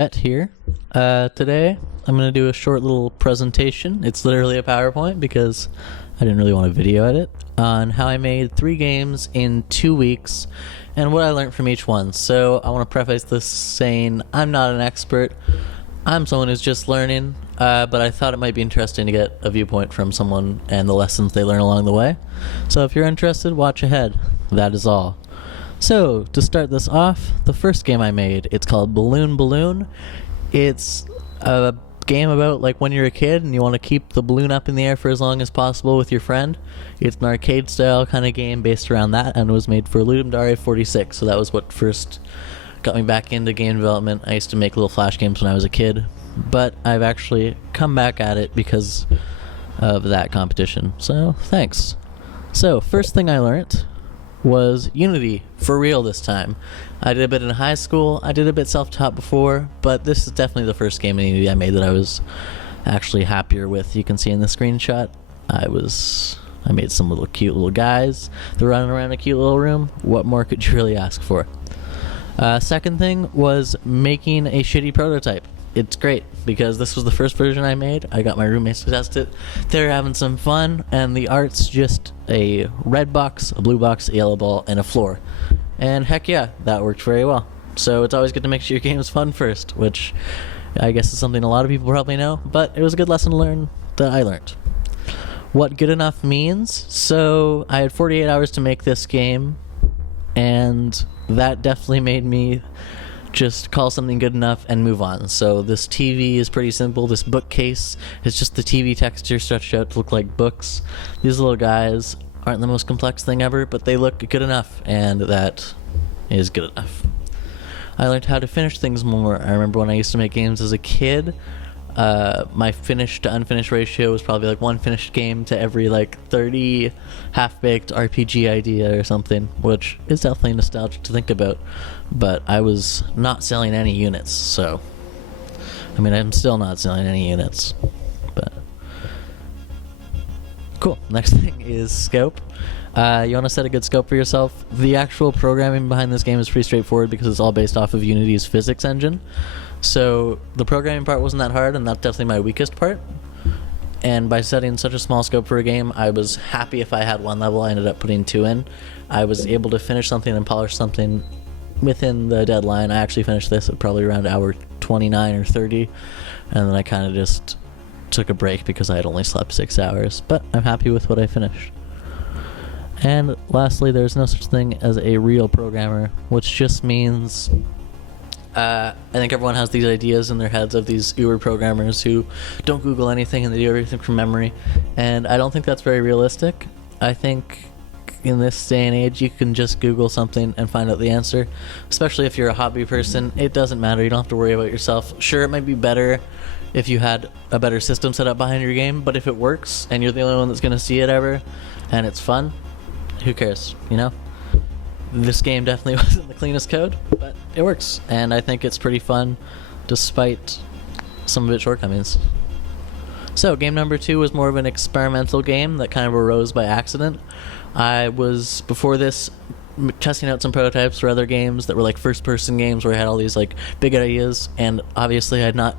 Here. Today I'm going to do a short little presentation. It's literally a PowerPoint because I didn't really want to video edit on how I made 3 games in 2 weeks and what I learned from each one. So I want to preface this saying I'm not an expert. I'm someone who's just learning, but I thought it might be interesting to get a viewpoint from someone and the lessons they learn along the way. So if you're interested, watch ahead. That is all. So, to start this off, the first game I made, it's called Balloon Balloon. It's a game about like when you're a kid and you want to keep the balloon up in the air for as long as possible with your friend. It's an arcade style kind of game based around that, and it was made for Ludum Dare 46, so that was what first got me back into game development. I used to make little flash games when I was a kid, but I've actually come back at it because of that competition, so thanks. So, first thing I learned was Unity, for real this time. I did a bit in high school, I did a bit self-taught before, but this is definitely the first game in Unity I made that I was actually happier with. You can see in the screenshot, I made some little cute little guys. They're running around a cute little room. What more could you really ask for? Second thing was making a shitty prototype. It's great because this was the first version I made. I got my roommates to test it. They're having some fun, and the art's just a red box, a blue box, a yellow ball, and a floor. And heck yeah, that worked very well. So it's always good to make sure your game is fun first, which I guess is something a lot of people probably know, but it was a good lesson to learn that I learned. What good enough means? So I had 48 hours to make this game, and that definitely made me just call something good enough and move on. So this TV is pretty simple. This bookcase is just the TV texture stretched out to look like books. These little guys aren't the most complex thing ever, but they look good enough, and that is good enough. I learned how to finish things more. I remember when I used to make games as a kid, my finished to unfinished ratio was probably like one finished game to every like 30 half-baked RPG idea or something, which is definitely nostalgic to think about. But I was not selling any units, so I mean, I'm still not selling any units, but cool. Next thing is scope. You want to set a good scope for yourself. The actual programming behind this game is pretty straightforward because it's all based off of Unity's physics engine. So the programming part wasn't that hard, and that's definitely my weakest part. And by setting such a small scope for a game, I was happy if I had 1 level. I ended up putting 2 in. I was able to finish something and polish something within the deadline. I actually finished this at probably around hour 29 or 30, and then I kind of just took a break because I had only slept 6 hours, but I'm happy with what I finished. And lastly, there's no such thing as a real programmer, which just means I think everyone has these ideas in their heads of these uber programmers who don't Google anything and they do everything from memory, and I don't think that's very realistic. I think in this day and age you can just Google something and find out the answer, especially if you're a hobby person. It doesn't matter, you don't have to worry about yourself. Sure, it might be better if you had a better system set up behind your game, but if it works and you're the only one that's going to see it ever and it's fun, who cares, you know? This game definitely wasn't the cleanest code, but it works, and I think it's pretty fun despite some of its shortcomings. So game number 2 was more of an experimental game that kind of arose by accident. I was, before this, testing out some prototypes for other games that were like first-person games where I had all these like big ideas, and obviously I had not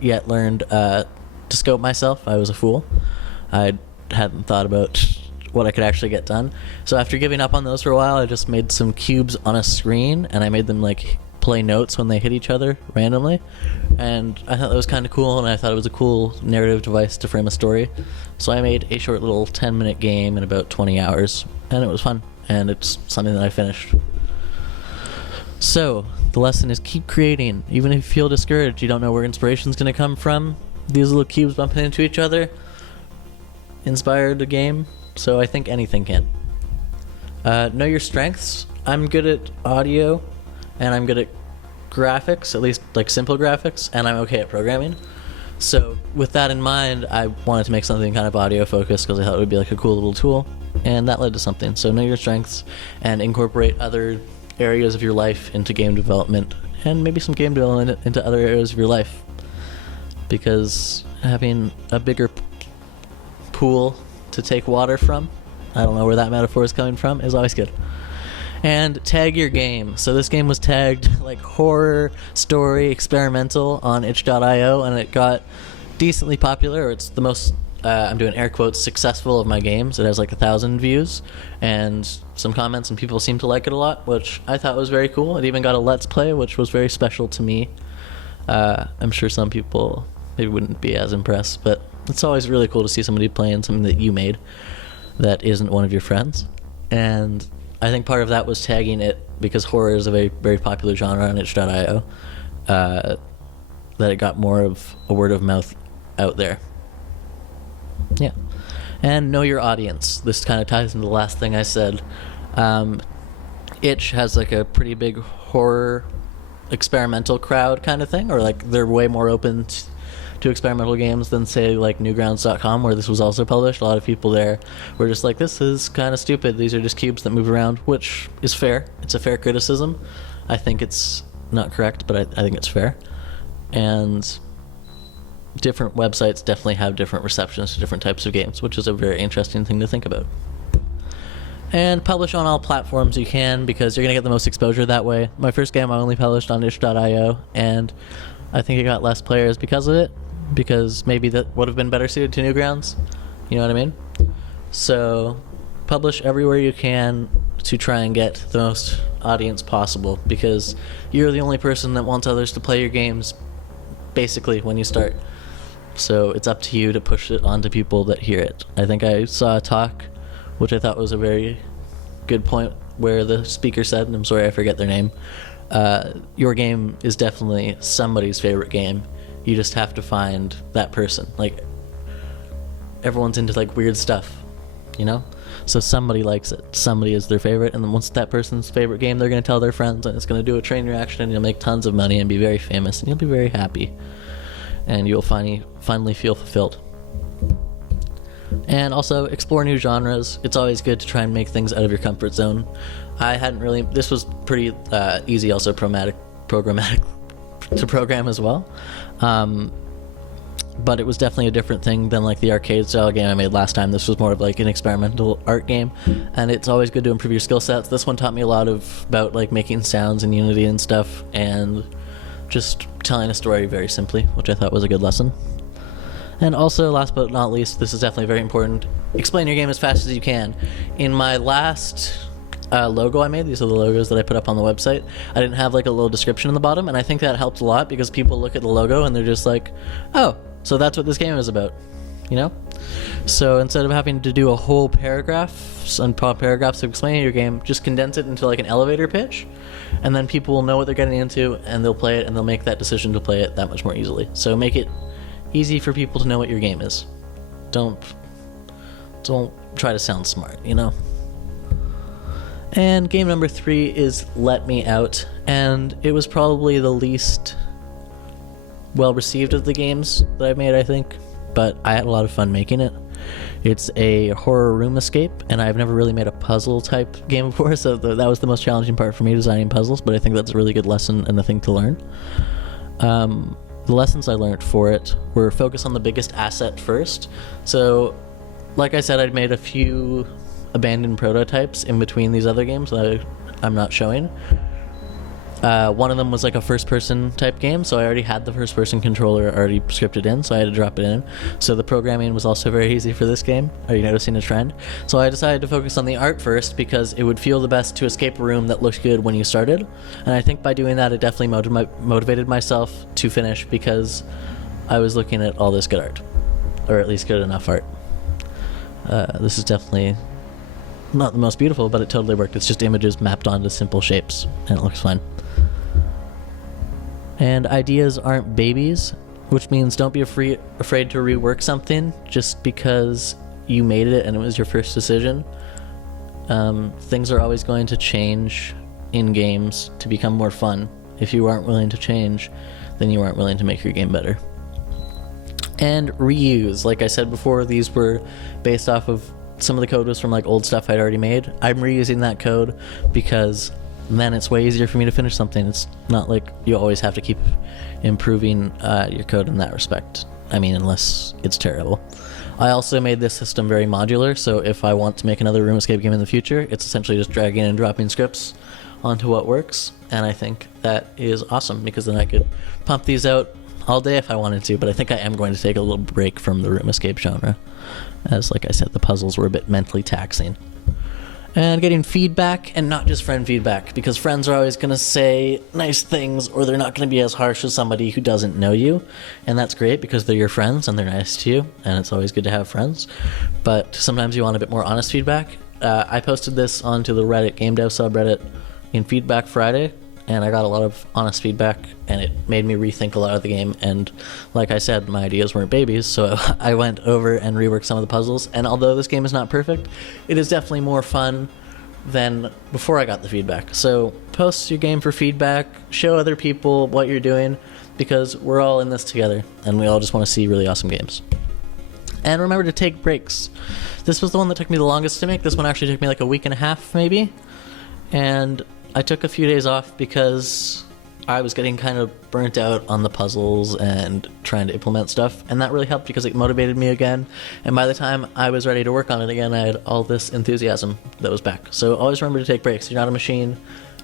yet learned to scope myself. I was a fool. I hadn't thought about what I could actually get done. So after giving up on those for a while, I just made some cubes on a screen, and I made them like play notes when they hit each other randomly, and I thought that was kind of cool, and I thought it was a cool narrative device to frame a story. So I made a short little 10-minute game in about 20 hours, and it was fun, and it's something that I finished. So the lesson is keep creating. Even if you feel discouraged, you don't know where inspiration's going to come from, these little cubes bumping into each other inspired the game. So I think anything can. Know your strengths. I'm good at audio, and I'm good at graphics, at least like simple graphics, and I'm okay at programming. So with that in mind, I wanted to make something kind of audio focused because I thought it would be like a cool little tool, and that led to something. So know your strengths and incorporate other areas of your life into game development, and maybe some game development into other areas of your life, because having a bigger pool to take water from, I don't know where that metaphor is coming from, is always good. And tag your game. So this game was tagged like horror, story, experimental on itch.io, and it got decently popular. It's the most, I'm doing air quotes, successful of my games. It has like 1,000 views and some comments, and people seem to like it a lot, which I thought was very cool. It even got a Let's Play, which was very special to me. I'm sure some people maybe wouldn't be as impressed, but it's always really cool to see somebody playing something that you made that isn't one of your friends. And I think part of that was tagging it because horror is a very, very popular genre on itch.io, that it got more of a word of mouth out there. Yeah. And know your audience. This kind of ties into the last thing I said. Itch has like a pretty big horror experimental crowd kind of thing, or like they're way more open to experimental games than say like Newgrounds.com, where this was also published. A lot of people there were just like, this is kind of stupid, these are just cubes that move around, which is fair. It's a fair criticism. I think it's not correct, but I think it's fair. And different websites definitely have different receptions to different types of games, which is a very interesting thing to think about. And publish on all platforms you can, because you're going to get the most exposure that way. My first game I only published on itch.io, and I think it got less players because of it, because maybe that would have been better suited to Newgrounds. You know what I mean? So publish everywhere you can to try and get the most audience possible, because you're the only person that wants others to play your games basically when you start. So it's up to you to push it onto people that hear it. I think I saw a talk which I thought was a very good point, where the speaker said, and I'm sorry I forget their name, your game is definitely somebody's favorite game. You just have to find that person. Like, everyone's into like weird stuff, you know? So somebody likes it. Somebody is their favorite, and then once that person's favorite game, they're going to tell their friends, and it's going to do a train reaction, and you'll make tons of money and be very famous, and you'll be very happy. And you'll finally feel fulfilled. And also, explore new genres. It's always good to try and make things out of your comfort zone. I hadn't really... This was pretty easy, also programmatic to program as well. But it was definitely a different thing than like the arcade-style game I made last time. This was more of like an experimental art game, and it's always good to improve your skill sets. This one taught me a lot about like making sounds in Unity and stuff, and just telling a story very simply, which I thought was a good lesson. And also, last but not least, this is definitely very important, explain your game as fast as you can. In my last logo I made, these are the logos that I put up on the website, I didn't have like a little description in the bottom, and I think that helped a lot, because people look at the logo and they're just like, oh, so that's what this game is about, you know? So instead of having to do a whole paragraphs of explaining your game, just condense it into like an elevator pitch, and then people will know what they're getting into, and they'll play it, and they'll make that decision to play it that much more easily. So make it easy for people to know what your game is. Don't try to sound smart, you know? And game number 3 is Let Me Out, and it was probably the least well received of the games that I've made, I think, but I had a lot of fun making it. It's a horror room escape, and I've never really made a puzzle type game before, so that was the most challenging part for me, designing puzzles, but I think that's a really good lesson and a thing to learn. The lessons I learned for it were focus on the biggest asset first. So, like I said, I'd made a few abandoned prototypes in between these other games that I'm not showing. One of them was like a first-person type game, so I already had the first-person controller already scripted in, so I had to drop it in. So the programming was also very easy for this game. Are you noticing a trend? So I decided to focus on the art first, because it would feel the best to escape a room that looked good when you started. And I think by doing that, it definitely motivated myself to finish, because I was looking at all this good art. Or at least good enough art. This is definitely not the most beautiful, but it totally worked. It's just images mapped onto simple shapes, and it looks fine. And ideas aren't babies, which means don't be afraid to rework something just because you made it and it was your first decision. Things are always going to change in games to become more fun. If you aren't willing to change, then you aren't willing to make your game better. And reuse. Like I said before, these were based off of, some of the code was from like old stuff I'd already made. I'm reusing that code because then it's way easier for me to finish something. It's not like you always have to keep improving your code in that respect. I mean, unless it's terrible. I also made this system very modular, so if I want to make another Room Escape game in the future, it's essentially just dragging and dropping scripts onto what works, and I think that is awesome, because then I could pump these out all day if I wanted to, but I think I am going to take a little break from the Room Escape genre, as, like I said, the puzzles were a bit mentally taxing. And getting feedback, and not just friend feedback, because friends are always going to say nice things, or they're not going to be as harsh as somebody who doesn't know you, and that's great because they're your friends and they're nice to you, and it's always good to have friends. But sometimes you want a bit more honest feedback. I posted this onto the Reddit Game Dev subreddit in Feedback Friday, and I got a lot of honest feedback, and it made me rethink a lot of the game. And like I said, my ideas weren't babies, so I went over and reworked some of the puzzles. And although this game is not perfect, it is definitely more fun than before I got the feedback. So post your game for feedback, show other people what you're doing, because we're all in this together, and we all just want to see really awesome games. And remember to take breaks. This was the one that took me the longest to make. This one actually took me like a week and a half, maybe. And I took a few days off because I was getting kind of burnt out on the puzzles and trying to implement stuff, and that really helped because it motivated me again, and by the time I was ready to work on it again, I had all this enthusiasm that was back. So always remember to take breaks. You're not a machine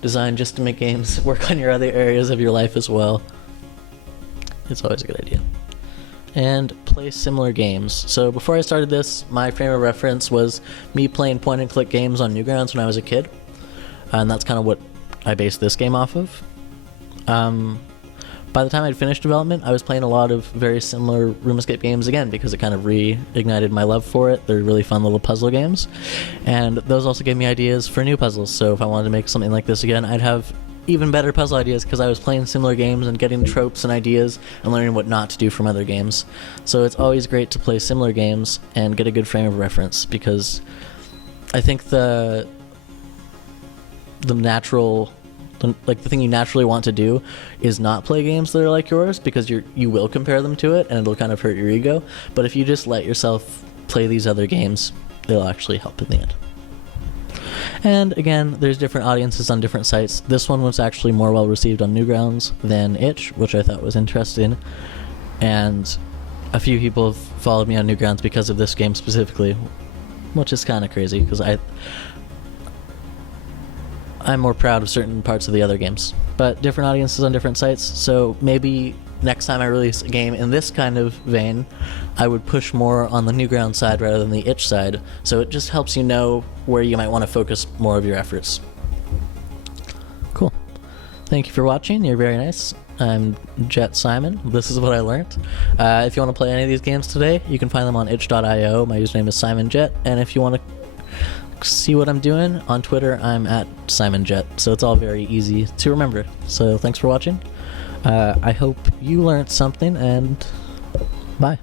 designed just to make games. Work on your other areas of your life as well. It's always a good idea. And play similar games. So before I started this, my frame of reference was me playing point-and-click games on Newgrounds when I was a kid. And that's kind of what I based this game off of. By the time I'd finished development, I was playing a lot of very similar Room Escape games again, because it kind of reignited my love for it. They're really fun little puzzle games. And those also gave me ideas for new puzzles. So if I wanted to make something like this again, I'd have even better puzzle ideas, because I was playing similar games and getting tropes and ideas and learning what not to do from other games. So it's always great to play similar games and get a good frame of reference, because I think the thing you naturally want to do is not play games that are like yours, because you will compare them to it and it'll kind of hurt your ego. But if you just let yourself play these other games, they'll actually help in the end. And again, there's different audiences on different sites. This one was actually more well received on Newgrounds than Itch, which I thought was interesting. And a few people have followed me on Newgrounds because of this game specifically, which is kind of crazy, because I'm more proud of certain parts of the other games. But different audiences on different sites, so maybe next time I release a game in this kind of vein, I would push more on the Newgrounds side rather than the Itch side, so it just helps you know where you might want to focus more of your efforts. Cool. Thank you for watching, you're very nice. I'm Jet Simon. This is what I learned. If you want to play any of these games today, you can find them on itch.io. My username is SimonJet, and if you want to see what I'm doing on Twitter, I'm at SimonJet, so it's all very easy to remember. So thanks for watching. I hope you learned something, and bye.